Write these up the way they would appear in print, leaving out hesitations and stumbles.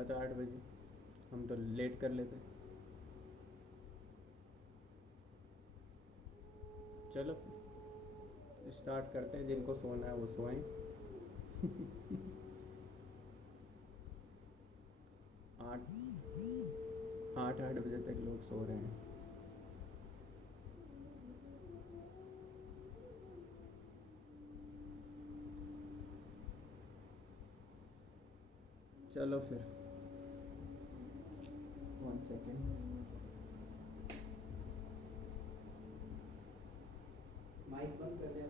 बोला था 8 बजे, हम तो लेट कर लेते। चलो स्टार्ट करते हैं, जिनको सोना है वो सोएं। 8 8 8 बजे तक लोग सो रहे हैं। चलो फिर 1 सेकेंड, माइक बंद कर दिया।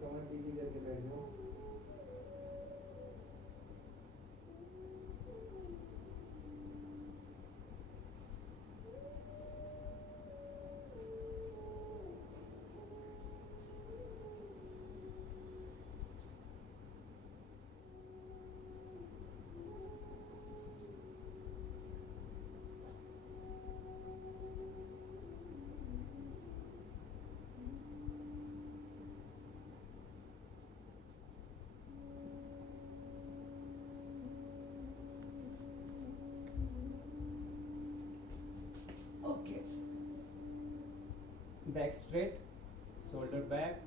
कमर सीधी करके बैठ जाओ। Okay, back straight, shoulder back,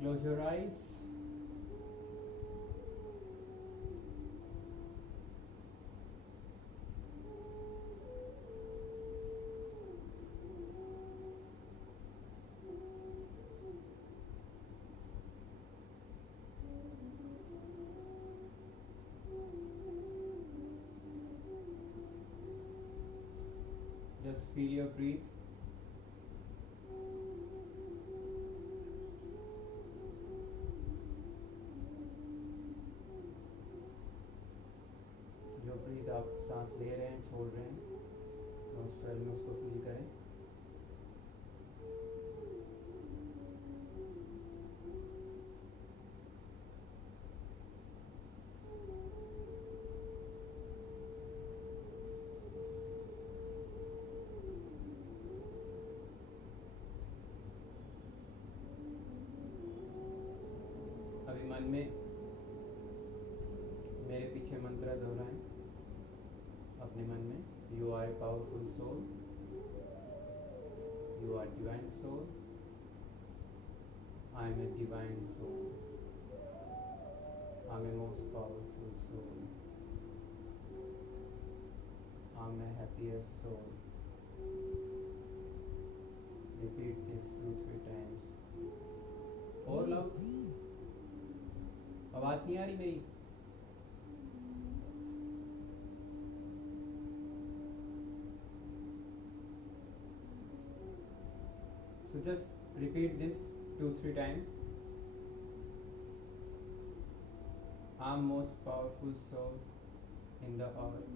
close your eyes, just feel your breath. जो ब्रीथ आप सांस ले रहे हैं छोड़ रहे हैं, नॉस्ट्रल में उसको फील करें। अभी मन में मेरे पीछे मंत्र दोहराएं अपने मन में। You are a powerful soul, you are divine soul, I am a divine soul, I am a most powerful soul, I am a happiest soul. Repeat this 2-3 times. और लव, आवाज नहीं आ रही मेरी? So just repeat this 2-3 times. I'm most powerful soul in the earth.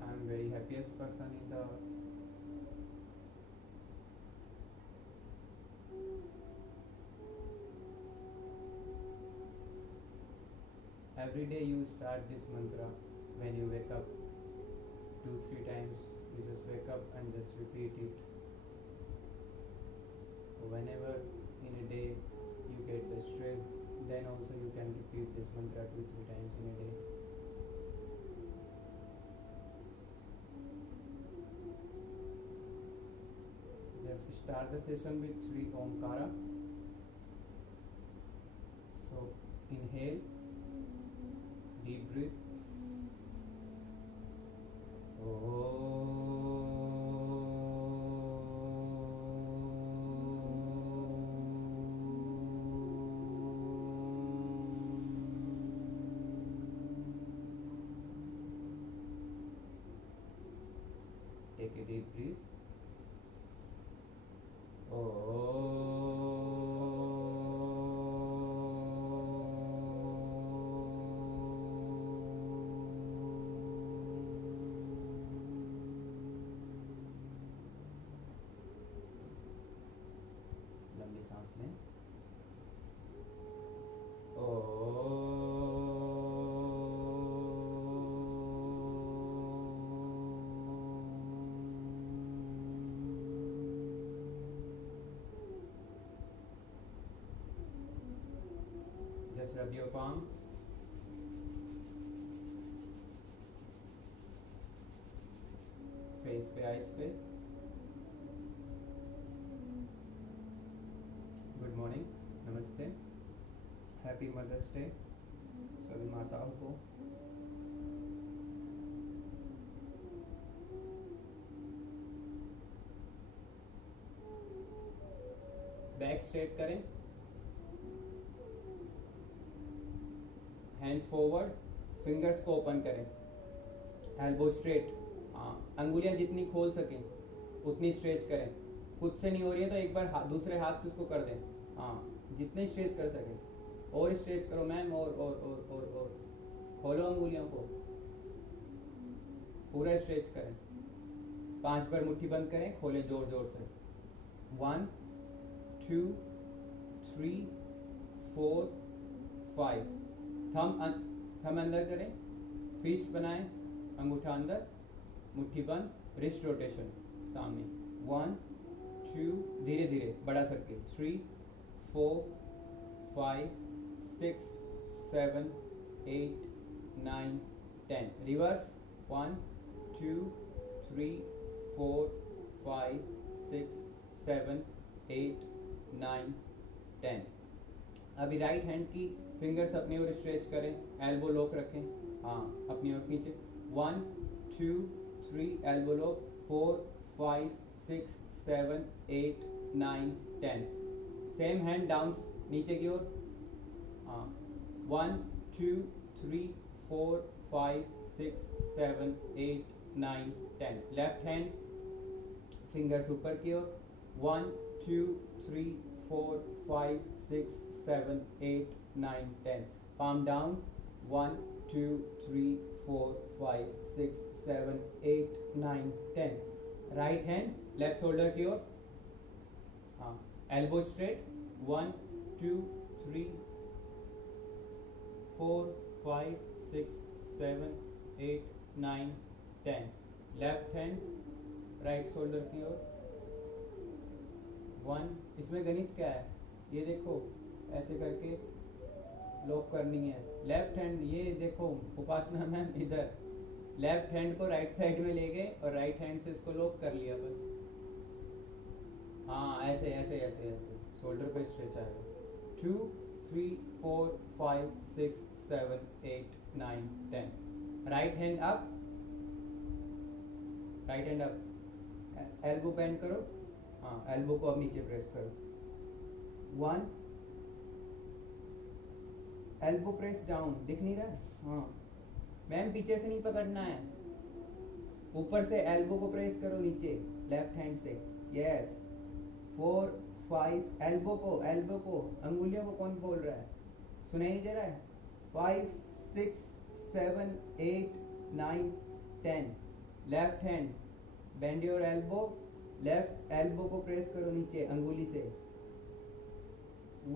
I'm very happiest person in the earth. Every day you start this mantra when you wake up. 2-3 times you just wake up and just repeat it. Whenever in a day you get the stress, then also you can repeat this mantra 2-3 times in a day. Just start the session with 3 Omkara. So inhale, deep breath. Take a deep breath. लंबी सांस लें। ओ rub your palm. Face पे, eyes पे. Good morning, नमस्ते, happy mother's day सभी माताओं को. Back straight करें, हैंड्स फॉरवर्ड, फिंगर्स को ओपन करें, एल्बो स्ट्रेट. हाँ, अंगुलियां जितनी खोल सकें उतनी स्ट्रेच करें. खुद से नहीं हो रही है तो एक बार दूसरे हाथ से उसको कर दें. हाँ, जितने स्ट्रेच कर सकें. और स्ट्रेच करो मैम, और खोलो अंगुलियों को, पूरा स्ट्रेच करें. 5 बार मुट्ठी बंद करें, खोलें जोर जोर से. 1 2 3 4 5. थम अंदर करें, फिस्ट बनाएं, अंगूठा अंदर, मुट्ठी बंद, रिस्ट रोटेशन सामने. 1 2, धीरे धीरे बड़ा सर्किल. 3 4 5 6 7 8 9 10. रिवर्स. 1 2 3 4 5 6 7 8 9 10. अभी राइट हैंड की फिंगर्स अपनी ओर स्ट्रेच करें, एल्बो लॉक रखें. हाँ, अपनी ओर खींचे. 1 2 3, elbow lock. 4 5 6 7 8 9 10. Same hand down, नीचे की ओर. हाँ, 1 2 3 4 5 6 7 8 9 10. लेफ्ट हैंड फिंगर्स ऊपर की ओर. 1 2 3 4 5 6 7 8 9 10. palm down. 1 2 3 4 5 6 7 8 9 10. Right hand left shoulder की ओर. हाँ, elbow straight. 1 2 3 4 5 6 7 8 9 10. Left hand right shoulder की ओर. 1. इसमें गणित क्या है ये देखो, ऐसे करके लॉक करनी है. लेफ्ट हैंड, ये देखो उपासना मैम इधर, लेफ्ट हैंड को राइट साइड में ले गए और राइट हैंड से इसको लॉक कर लिया बस. हाँ, ऐसे ऐसे ऐसे ऐसे शोल्डर पे स्ट्रेच आएगा. 2 3 4 5 6 7 8 9 10. Right hand up, right hand up. Elbow bend करो. हाँ, एल्बो को अब नीचे प्रेस करो. 1. Elbow press down. दिख नहीं रहा है? हाँ मैम, पीछे से नहीं पकड़ना है, ऊपर से एल्बो को प्रेस करो नीचे लेफ्ट हैंड से. यस. 4 5, एल्बो को अंगुलियों को कौन बोल रहा है, सुनाई नहीं दे रहा है? 5 6 7 8 9 10. Left hand bend your elbow, left elbow को प्रेस करो नीचे अंगुली से.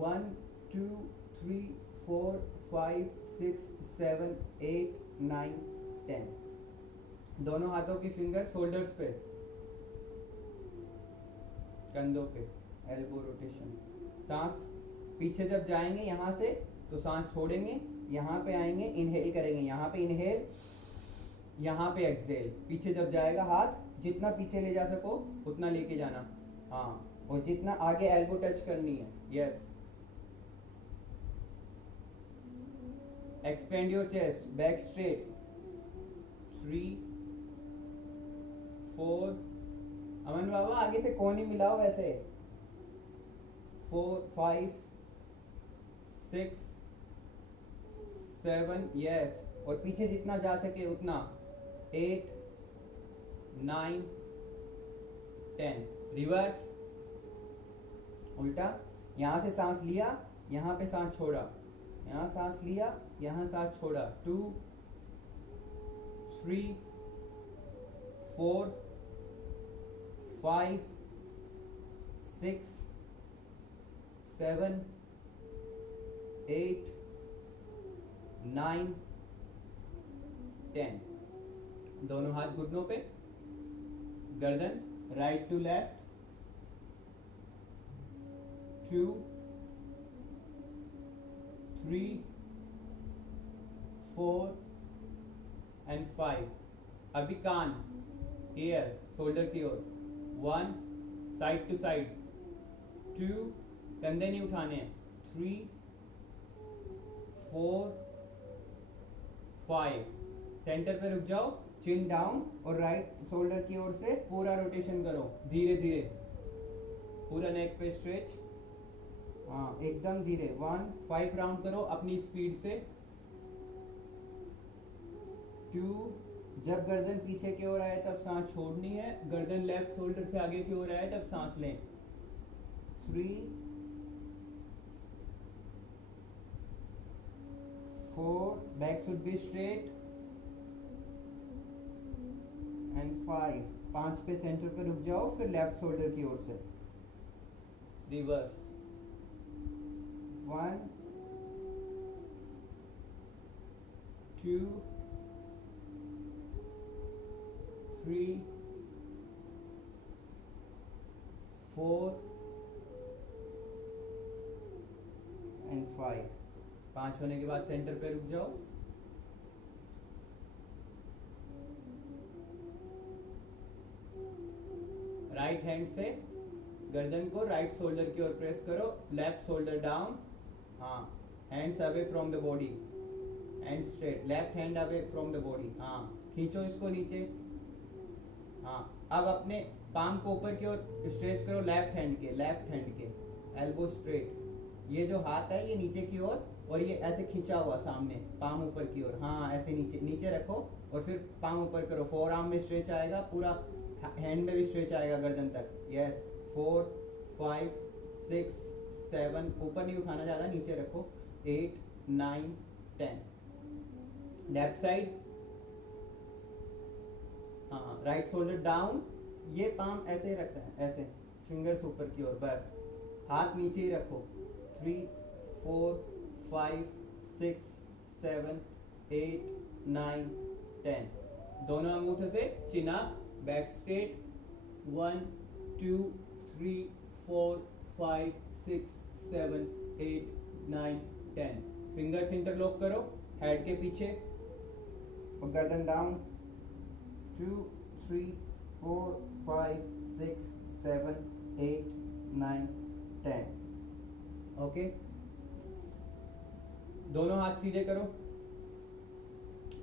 1 2 3 4 5 6 7 8 9 10. दोनों हाथों की फिंगर शोल्डर्स पे, कंधों पे, एल्बो रोटेशन. सांस पीछे जब जाएंगे यहाँ से तो सांस छोड़ेंगे, यहाँ पे आएंगे, इनहेल करेंगे, यहाँ पे इनहेल, यहाँ पे एक्सहेल. पीछे जब जाएगा हाथ जितना पीछे ले जा सको उतना लेके जाना. हाँ, और जितना आगे एल्बो टच करनी है. Yes. Expand your chest, back straight. 3 4. अमन बाबा आगे से कोहनी मिलाओ ऐसे. 4 5 6 7. यस. और पीछे जितना जा सके उतना. 8 9 10. रिवर्स, उल्टा. यहां से सांस लिया, यहां पे सांस छोड़ा, यहां सांस लिया, यहां सांस छोड़ा. 2 3 4 5 6 7 8 9 10. दोनों हाथ घुटनों पे, गर्दन राइट टू लेफ्ट. 2 3 4 and 5. अभी कान, ईयर, शोल्डर की ओर, 1 साइड टू साइड, 2 कंधे नहीं उठाने हैं, 3 4 5. सेंटर पे रुक जाओ, चिन डाउन और राइट शोल्डर की ओर से पूरा रोटेशन करो धीरे धीरे, पूरा नेक पे स्ट्रेच, हाँ एकदम धीरे. 1 5 राउंड करो अपनी स्पीड से. 2 जब गर्दन पीछे की ओर आए तब सांस छोड़नी है, गर्दन लेफ्ट शोल्डर से आगे की ओर आए तब सांस लें. 3 4 back should be straight and 5 पे सेंटर पे रुक जाओ, फिर लेफ्ट शोल्डर की ओर से रिवर्स. 1 2 3 4 एंड 5. 5 होने के बाद सेंटर पे रुक जाओ. राइट हैंड से गर्दन को राइट शोल्डर की ओर प्रेस करो, लेफ्ट शोल्डर डाउन, हाँ hands away from the body, hand straight, left hand away from the body, हाँ खींचो इसको नीचे. हाँ अब अपने पाम को ऊपर की ओर स्ट्रेच करो, लेफ्ट हैंड के एल्बो स्ट्रेट. ये जो हाथ है ये नीचे की ओर और ये ऐसे खींचा हुआ सामने, पाम ऊपर की ओर, हाँ ऐसे नीचे नीचे रखो और फिर पाम ऊपर करो. फोर आर्म में स्ट्रेच आएगा, पूरा हैंड में भी स्ट्रेच आएगा गर्दन तक. यस 4 5 6 7, ऊपर नहीं उठाना ज्यादा, नीचे रखो. 8 9 10. लेफ्ट साइड, हाँ राइट शोल्डर डाउन, ये पाम ऐसे रखना है, ऐसे फिंगर्स ऊपर की ओर, बस हाथ नीचे ही रखो. 3 4 5 6 7 8 9 10. दोनों अंगूठे से चिन up, back straight. 1 2 3 4 5 6 7 8 9 10. Fingers interlock करो हेड के पीछे और गर्दन डाउन. 2 3 4 5 6 7 8 9 10. ओके, दोनों हाथ सीधे करो,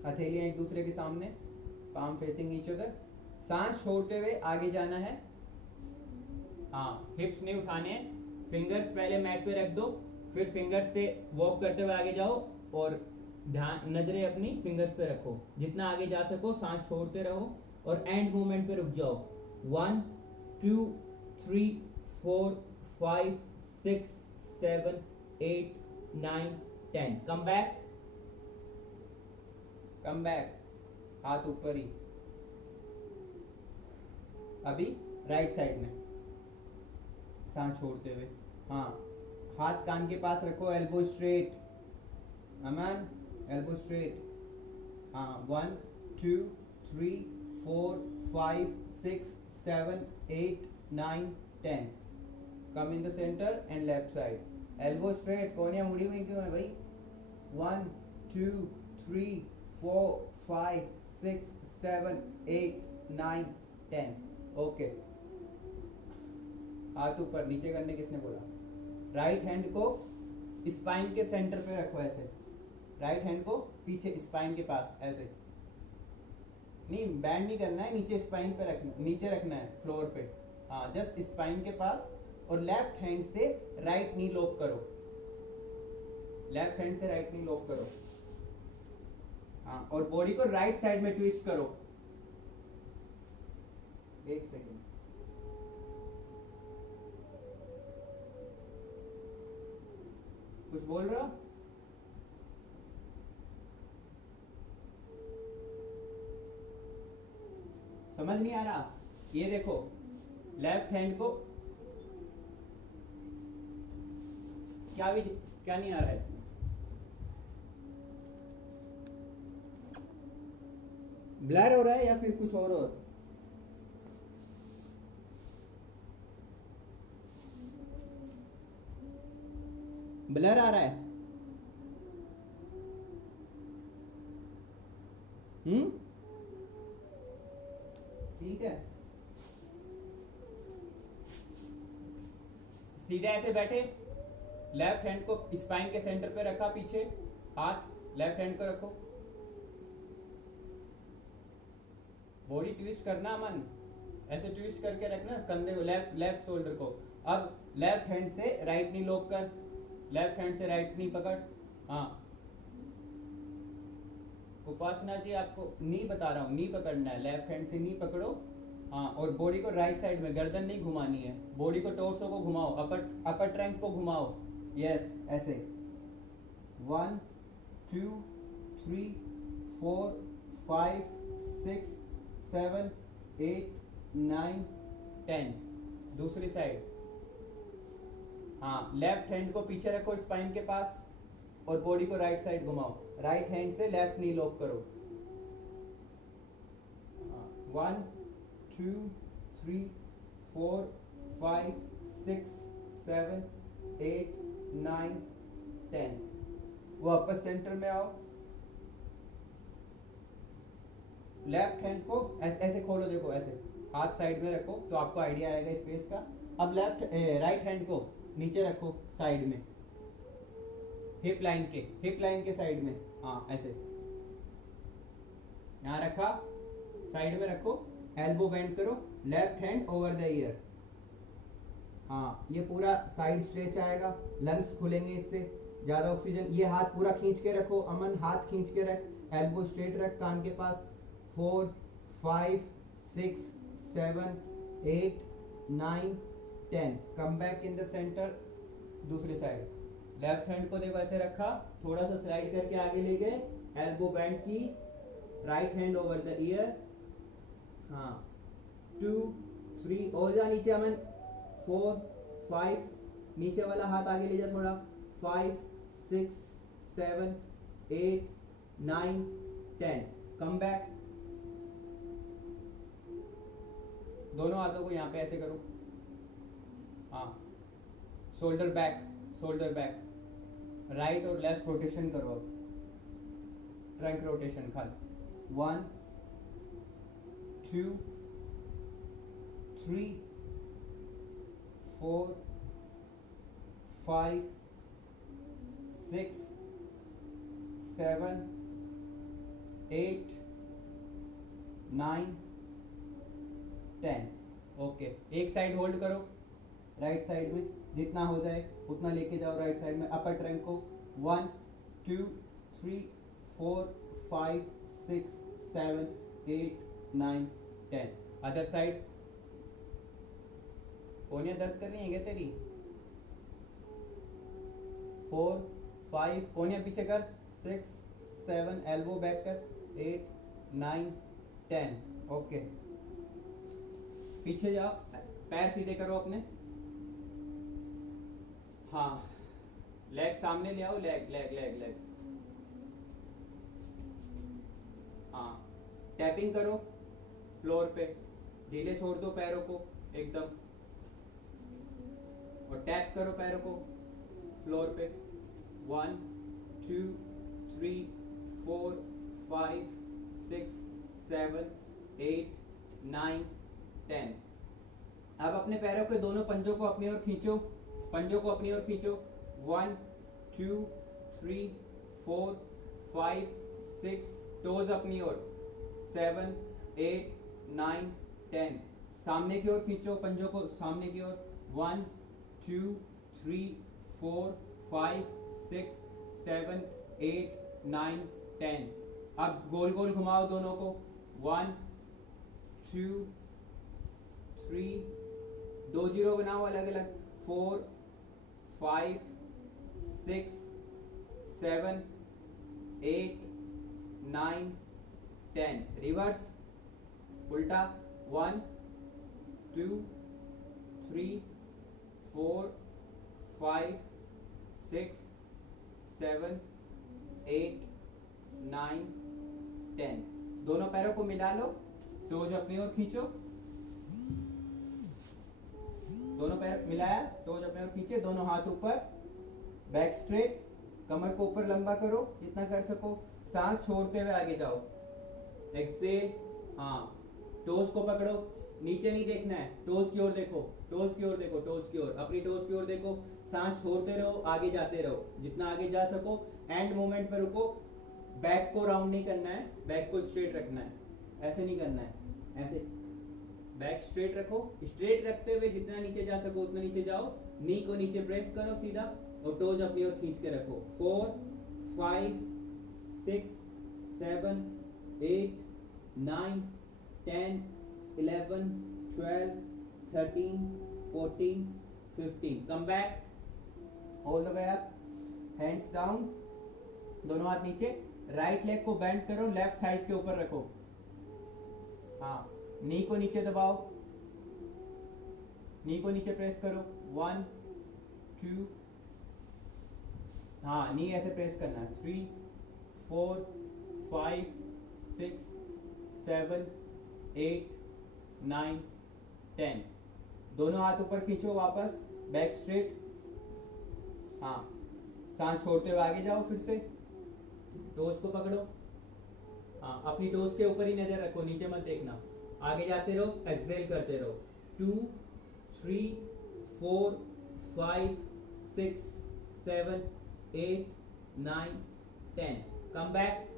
हथेलियां एक दूसरे के सामने, पाम फेसिंग ईच अदर. सांस छोड़ते हुए आगे जाना है, हाँ हिप्स नहीं उठाने हैं. फिंगर्स पहले मैट पे रख दो, फिर फिंगर्स से वॉक करते हुए आगे जाओ और ध्यान नजरें अपनी फिंगर्स पे रखो. जितना आगे जा सको सांस छोड़ते रहो और एंड मूवमेंट पे रुक जाओ. 1 2 3 4 5 6 7 8 9 10. कम बैक, हाथ ऊपर ही. अभी राइट साइड में सांस छोड़ते हुए, हाँ हाथ कान के पास रखो, एल्बो स्ट्रेट, अमन एल्बो स्ट्रेट, हाँ. 1 2 3 4 5 6 7 8 9 10. Come in the center and left side, elbow straight. कोनियां मुड़ी हुई क्यों है भाई? 1 2 3 4 5 6 7 8 9 10. ओके, हाथ ऊपर, नीचे करने किसने बोला? राइट हैंड को स्पाइन के सेंटर पे रखो, ऐसे राइट हैंड को पीछे स्पाइन के पास, ऐसे नहीं बैंड नहीं करना है, नीचे स्पाइन पे रखना, नीचे रखना है फ्लोर पे, हाँ जस्ट स्पाइन के पास. और लेफ्ट हैंड से राइट नी लॉक करो, लेफ्ट हैंड से राइट नी लॉक करो, हाँ और बॉडी को राइट साइड में ट्विस्ट करो. एक सेकेंड, कुछ बोल रहा? समझ नहीं आ रहा? ये देखो लेफ्ट हैंड को क्या नहीं आ रहा है इसमें? ब्लर हो रहा है या फिर कुछ और? ब्लर आ रहा है? सीधे ऐसे बैठे, लेफ्ट हैंड को स्पाइन के सेंटर पे रखा, पीछे हाथ लेफ्ट हैंड को रखो, बॉडी ट्विस्ट करना मन, ऐसे ट्विस्ट करके रखना कंधे को, लेफ्ट लेफ्ट शोल्डर को। अब लेफ्ट हैंड से राइट नी लॉक कर, लेफ्ट हैंड से राइट नी पकड़। हाँ उपासना जी आपको नी बता रहा हूँ, नी पकड़ना है, लेफ्ट हैंड से नी पकड़ो। हाँ और बॉडी को राइट साइड में, गर्दन नहीं घुमानी है, बॉडी को टोर्सो को घुमाओ, अपर ट्रंक को घुमाओ। यस ऐसे 1 2 3 4 5 6 7 8 9 10। दूसरी साइड। हाँ लेफ्ट हैंड को पीछे रखो स्पाइन के पास और बॉडी को राइट साइड घुमाओ, राइट हैंड से लेफ्ट नी लॉक करो। 1 2 3 4 5 6 7 8 9 10। वापस सेंटर में आओ, लेफ्ट हैंड को ऐसे खोलो, देखो ऐसे हाथ साइड में रखो तो आपको आइडिया आएगा स्पेस का। अब राइट हैंड को नीचे रखो साइड में, हिप लाइन के साइड में। हाँ ऐसे यहां रखा, साइड में रखो, एल्बो बेंड करो, left hand over the year. हाँ ये पूरा साइड स्ट्रेच आएगा, लंग्स खुलेंगे इससे, ज्यादा ऑक्सीजन। ये हाथ पूरा खींच के रखो, अमन हाथ खींच के रख, एल्बो स्ट्रेट रख कान के पास। 4 5 6 7 8 9 10। Come back in the centre, दूसरी साइड। लेफ्ट हैंड को देखो ऐसे रखा, थोड़ा सा स्लाइड करके आगे ले गए, एल्बो बैंड की, right hand over the year. हाँ 2 3 और जा नीचे अमन, 4 5, नीचे वाला हाथ आगे ले जा थोड़ा, 5 6 7 8 9 10। कम बैक, दोनों हाथों को यहाँ पे ऐसे करो। हाँ शोल्डर बैक, राइट और लेफ्ट रोटेशन करो। अब ट्रंक रोटेशन खाली। 1 2 3 4 5 6 7 8 9 10। ओके एक साइड होल्ड करो, राइट साइड में जितना हो जाए उतना लेके जाओ राइट साइड में। अपर ट्रंक को 1 2 3 4 5 6 7 8 9 10। Other side. कोनियां दर्द कर रही है क्या तेरी? 4 5, कोनियां पीछे कर, 6 7, एल्बो बैक कर, 8 9 10। ओके पीछे जाओ, पैर सीधे करो अपने। हाँ लेग सामने ले आओ, लेग। हाँ टैपिंग करो फ्लोर पे, ढीले छोड़ दो पैरों को एकदम, और टैप करो पैरों को फ्लोर पे। 1 2 3 4 5 6 7 8 9 10। अब अपने पैरों के दोनों पंजों को अपनी ओर खींचो, 1 2 3 4 5 6, टोज अपनी ओर, 7 8 9 10। सामने की ओर खींचो पंजों को, सामने की ओर, 1 2 3 4 5 6 7 8 9 10। अब गोल गोल घुमाओ दोनों को, 1 2 3, 2 जीरो बनाओ अलग अलग, 4 5 6 7 8 9 10। रिवर्स उल्टा, 1 2 3 4 5 6 7 8 9 10। दोनों पैरों को मिला लो, टोज अपनी ओर खींचो, दोनों पैर मिलाया, टोज अपने ओर खींचे, दोनों हाथ ऊपर, बैक स्ट्रेट, कमर को ऊपर लंबा करो जितना कर सको, सांस छोड़ते हुए आगे जाओ, एक्सेल। हाँ टोज को पकड़ो, नीचे नहीं देखना है, टोज की ओर देखो, टोज की ओर देखो, टोज की ओर, अपनी टोज की ओर देखो, सांस छोड़ते रहो, आगे जाते रहो, जितना आगे जा सको, एंड मोमेंट पे रुको, बैक को राउंड नहीं करना है, बैक को स्ट्रेट रखना है, ऐसे नहीं करना है, ऐसे बैक स्ट्रेट रखो, स्ट्रेट रखते हुए जितना नीचे जा सको उतना नीचे जाओ, नी को नीचे प्रेस करो सीधा और टोज अपनी ओर खींच के रखो, 4 5 6 7 8 9 10 11 12 13 14 15, come back all the way up, hands down, दोनों हाथ नीचे, राइट लेग को बेंड करो, लेफ्ट थाइस के ऊपर रखो, हाँ, नी को नीचे दबाओ, नी को नीचे प्रेस करो, 1 2, हाँ, नी ऐसे प्रेस करना है, 3 4 5 6 7 8 9 10, दोनों हाथ ऊपर खींचो, वापस बैक स्ट्रेट, हाँ, सांस छोड़ते हुए आगे जाओ, फिर से टोज को पकड़ो, हाँ, अपनी टोज के ऊपर ही नजर रखो, नीचे मत देखना, आगे जाते रहो, एक्सेल करते रहो, 2 3 4 5 6 7 8 9 10, कम बैक,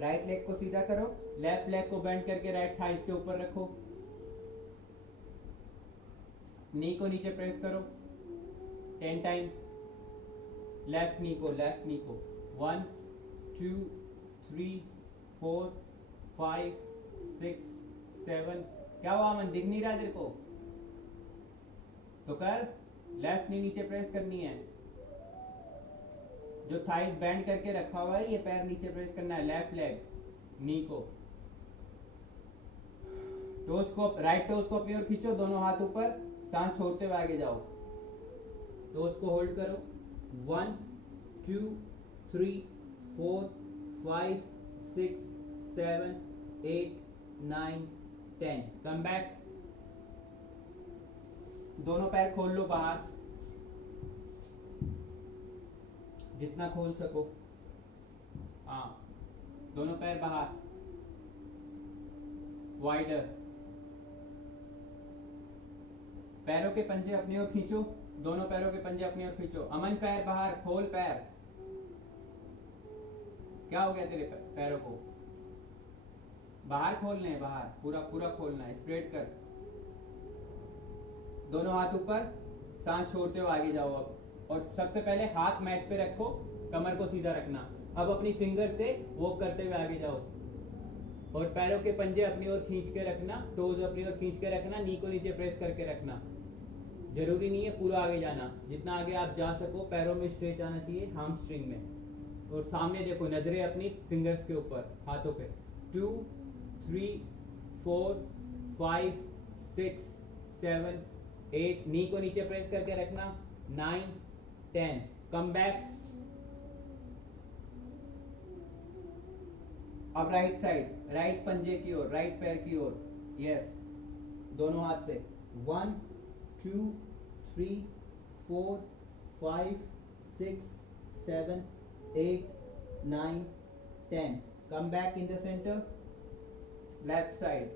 राइट लेग को सीधा करो, लेफ्ट लेग को बेंड करके राइट थाइस के ऊपर रखो, नी को नीचे प्रेस करो 10 टाइम, लेफ्ट नी को 1 2 3 4 5 6 7, क्या हुआ मन, दिख नहीं रहा तेरे को, तो कर, लेफ्ट नी नीचे प्रेस करनी है, जो थाइस बेंड करके रखा हुआ है ये पैर नीचे प्रेस करना है, लेफ्ट लेग नी को, टोज को, राइट टोज को अपनी ओर खींचो, दोनों हाथ ऊपर, सांस छोड़ते हुए आगे जाओ, टोज को होल्ड करो, 1 2 3 4 5 6 7 8 9 10, कम बैक, दोनों पैर खोल लो बाहर, जितना खोल सको, हाँ, दोनों पैर बाहर, वाइडर, पैरों के पंजे अपनी ओर खींचो, दोनों पैरों के पंजे अपनी ओर खींचो, अमन पैर बाहर, खोल पैर, क्या हो गया तेरे पैरों को, बाहर खोलने हैं, बाहर पूरा पूरा खोलना है, स्ट्रेट कर, दोनों हाथ ऊपर, सांस छोड़ते हुए आगे जाओ अब, और सबसे पहले हाथ मैट पे रखो, कमर को सीधा रखना, अब अपनी फिंगर से वॉक करते हुए आगे जाओ, और पैरों के पंजे अपनी ओर खींच के रखना, टोज अपनी ओर खींच के रखना, नी को नीचे प्रेस करके रखना, जरूरी नहीं है पूरा आगे जाना, जितना आगे आप जा सको, पैरों में स्ट्रेच आना चाहिए, हैमस्ट्रिंग में, और सामने देखो, नजरें अपनी फिंगर्स के ऊपर, हाथों पे, 2 3 4 5 6 7 8, नी को नीचे प्रेस करके रखना, 9 10, कम बैक, अब राइट साइड, राइट पंजे की ओर, राइट पैर की ओर, यस, दोनों हाथ से, 1 2 3 4 5 6 7 8 9 10, come back in the center, left side,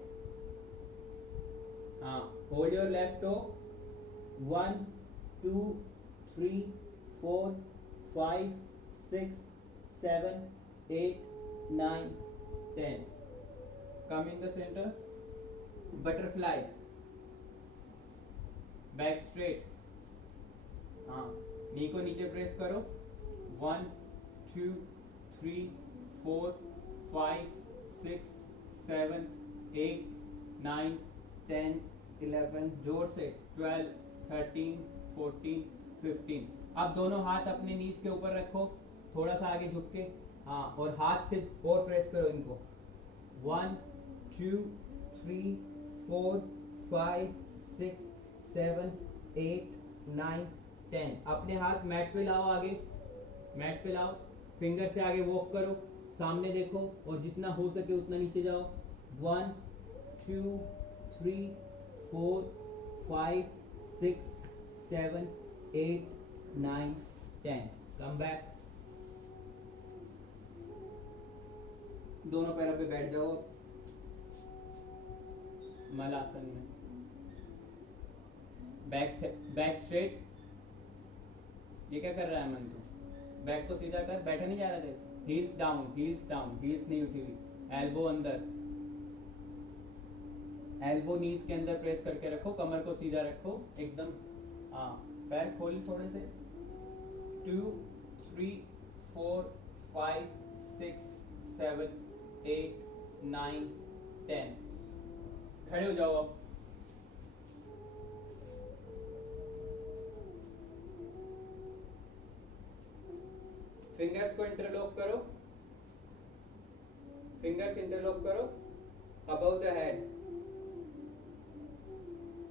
hold your left toe, 1 2 3 4 5 6 7 8 9 10, come in the center, butterfly, back straight, हाँ, नी को नीचे प्रेस करो, 1 2 3 4 5 6 7 8 9 10 11, जोर से 12 13 14 15, अब दोनों हाथ अपने नीज के ऊपर रखो, थोड़ा सा आगे झुक के, हाँ, और हाथ से और प्रेस करो इनको, 1 2 3 4 5 6 7 8 9 10, अपने हाथ मैट पे लाओ, आगे मैट पे लाओ, फिंगर से आगे वॉक करो, सामने देखो, और जितना हो सके उतना नीचे जाओ, 1 2 3 4 5 6 7 8 9 10, कम बैक, दोनों पैरों पे बैठ जाओ, मलासन में। Back straight. ये क्या कर रहा है अमन तू? बैक को सीधा कर, बैठा नहीं जा रहा था। Heels down, heels down, heels नहीं उठी हुई, एल्बो अंदर, एल्बो नीज के अंदर प्रेस करके रखो, कमर को सीधा रखो एकदम। हाँ, पैर खोल थोड़े से। 2 3 4 5 6 7 8 9 10। खड़े हो जाओ अब। फिंगर्स को इंटरलॉक करो, फिंगर्स इंटरलॉक करो अबव द हेड,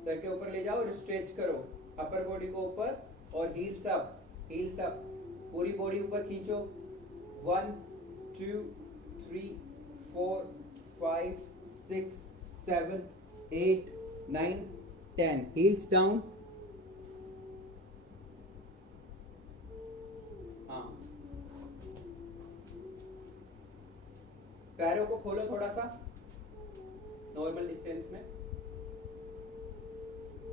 सर के ऊपर ले जाओ और स्ट्रेच करो अपर बॉडी को ऊपर, और हील्स अप, हील्स अप, पूरी बॉडी ऊपर खींचो। 1 2 3 4 5 6 7 8 9 10। Heels down. हाँ, पैरों को खोलो थोड़ा सा, नॉर्मल डिस्टेंस में,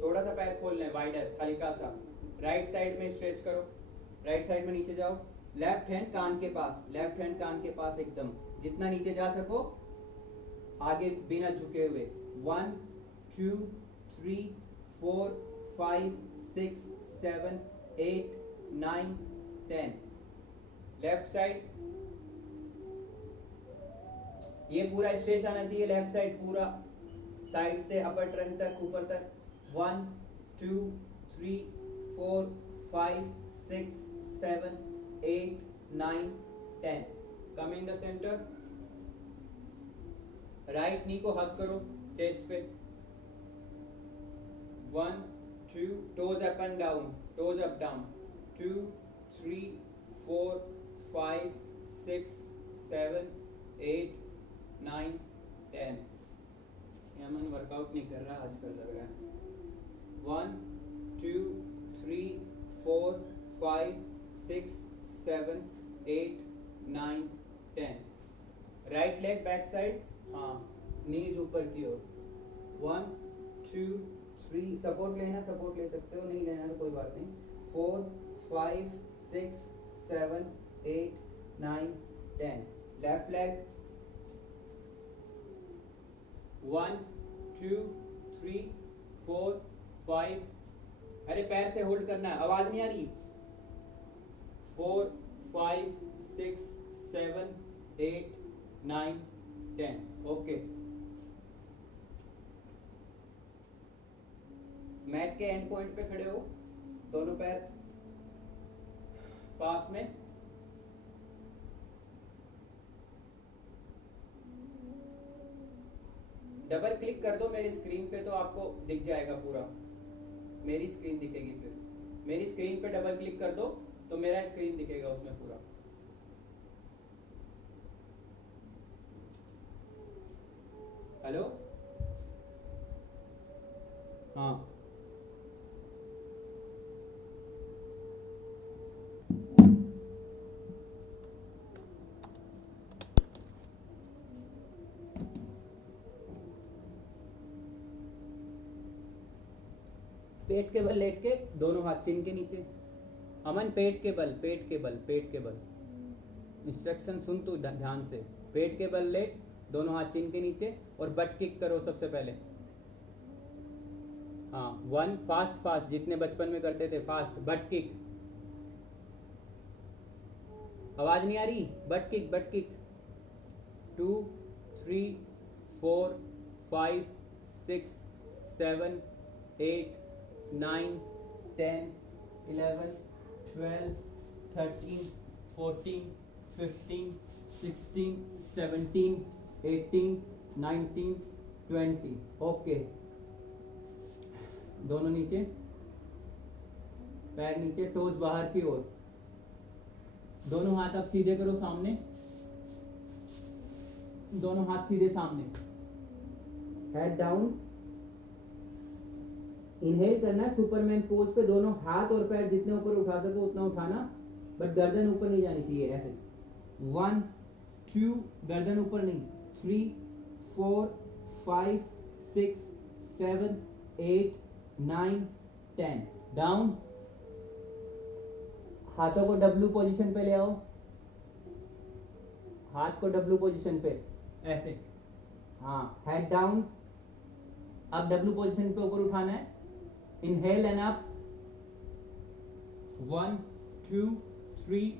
थोड़ा सा पैर खोलना है, वाइडर, हल्का सा। राइट साइड में स्ट्रेच करो, राइट साइड में नीचे जाओ। लेफ्ट हैंड कान के पास, लेफ्ट हैंड कान के पास एकदम, जितना नीचे जा सको आगे बिना झुके हुए। 1 2 3 4 5 6 7 8 9 10। लेफ्ट साइड, ये पूरा स्ट्रेच आना चाहिए, लेफ्ट साइड पूरा, साइड से अपर ट्रंक तक, ऊपर तक। 1 2 3 4 5 6 7 8 9 10। Come in the centre. Right knee को हक करो चेस्ट पे। 1 2, toes up and down, toes up down. 2 3 4 5 6 7 8 9 10। मन वर्कआउट नहीं कर रहा आजकल लग रहा है। 1 2 3 4 5 6 7 8 9 10। राइट लेग बैक साइड, हाँ, नीज ऊपर की ओर। 1 2 3, सपोर्ट लेना सपोर्ट ले सकते हो, नहीं लेना तो कोई बात नहीं। 4 5 6 7 8 9 10। Left leg. 1 2 3 4 5। अरे पैर से होल्ड करना है, आवाज नहीं आ रही। 4 5 6 7 8 9 10। ओके, मैट के एंड पॉइंट पे खड़े हो, दोनों पैर पास में। डबल क्लिक कर दो मेरी स्क्रीन पे तो आपको दिख जाएगा पूरा, मेरी स्क्रीन दिखेगी। फिर मेरी स्क्रीन पे डबल क्लिक कर दो तो मेरा स्क्रीन दिखेगा उसमें पूरा। हेलो, हाँ, पेट के बल लेट के, दोनों हाथ चिन के नीचे। अमन, पेट के बल, पेट के बल, पेट के बल। इंस्ट्रक्शन सुन तू ध्यान से। पेट के बल लेट, दोनों हाथ चिन के नीचे, और बट किक करो सबसे पहले। हाँ, 1, फास्ट फास्ट, जितने बचपन में करते थे, फास्ट बट किक। आवाज नहीं आ रही, but kick, but kick. 2 3 4 5 6 7 8 9 10 11 12 13 14 15 16 17 18 19 20। Okay, दोनों नीचे, पैर नीचे, टोज बाहर की ओर। दोनों हाथ अब सीधे करो सामने, दोनों हाथ सीधे सामने, हेड डाउन। इनहेल करना है सुपरमैन पोज पे, दोनों हाथ और पैर जितने ऊपर उठा सको उतना उठाना, बट गर्दन ऊपर नहीं जानी चाहिए, ऐसे। 1 2, गर्दन ऊपर नहीं। 3 4 5 6 7 8 9 10 डाउन। हाथों को W पोजीशन पे ले आओ, हाथ को W पोजीशन पे ऐसे, हाँ हेड डाउन। अब W पोजीशन पे ऊपर उठाना है, इनहेल एंड अप 1 2 3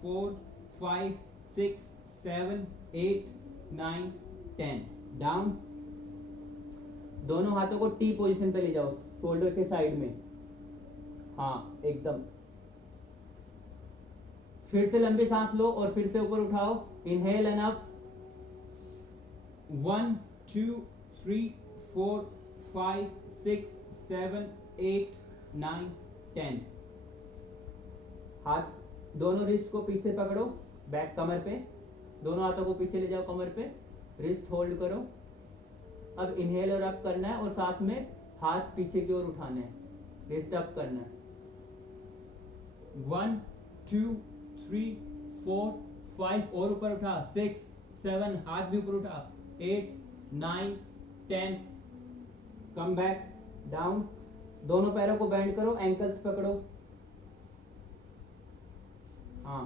4 5 6 7 8 9 10 डाउन। दोनों हाथों को T पोजीशन पे ले जाओ, शोल्डर के साइड में, हाँ एकदम। फिर से लंबी सांस लो और फिर से ऊपर उठाओ, इनहेल एंड अप 1 2 3 4 5 6 7 8 9 10। हाथ दोनों रिस्ट को पीछे पकड़ो, बैक कमर पे, दोनों हाथों को पीछे ले जाओ कमर पे, रिस्ट होल्ड करो। अब इनहेल और अप करना है और साथ में हाथ पीछे की ओर उठाना है, रिस्ट अप करना है। 1 2 3 4 5 और ऊपर उठा, 6 7 हाथ भी ऊपर उठा, 8 9 10 कम बैक डाउन। दोनों पैरों को बेंड करो, एंकल्स पकड़ो, हाँ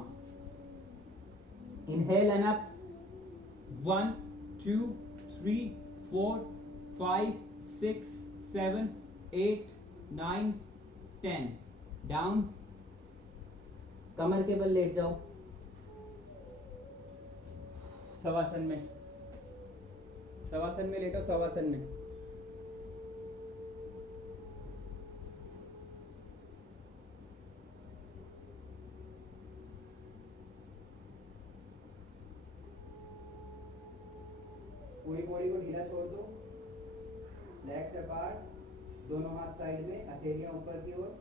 इनहेल एंड अप 1 2 3 4 5 6 7 8 9 10 डाउन। कमर के बल लेट जाओ शवासन में, शवासन में लेटो, शवासन में। पूरी बॉडी को ढीला छोड़ दो, लेग्स अपार्ट, दोनों हाथ साइड में, हथेलियां ऊपर की ओर।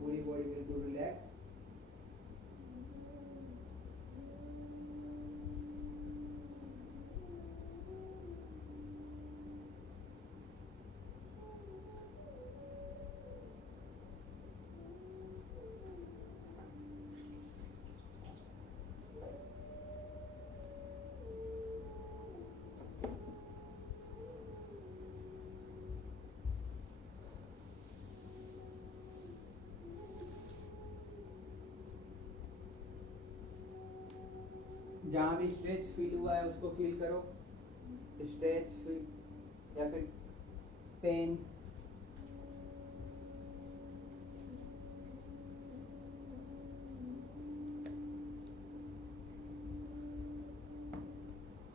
पूरी बॉडी बिल्कुल रिलैक्स। जहां भी स्ट्रेच फील हुआ है उसको फील करो, स्ट्रेच फील या फिर पेन।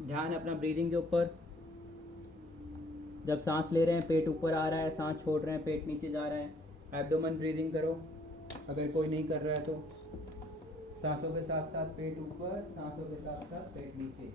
ध्यान अपना ब्रीदिंग के ऊपर, जब सांस ले रहे हैं पेट ऊपर आ रहा है, सांस छोड़ रहे हैं पेट नीचे जा रहा है। एब्डोमेन ब्रीदिंग करो, अगर कोई नहीं कर रहा है तो। सांसों के साथ साथ पेट ऊपर, सांसों के साथ साथ पेट नीचे।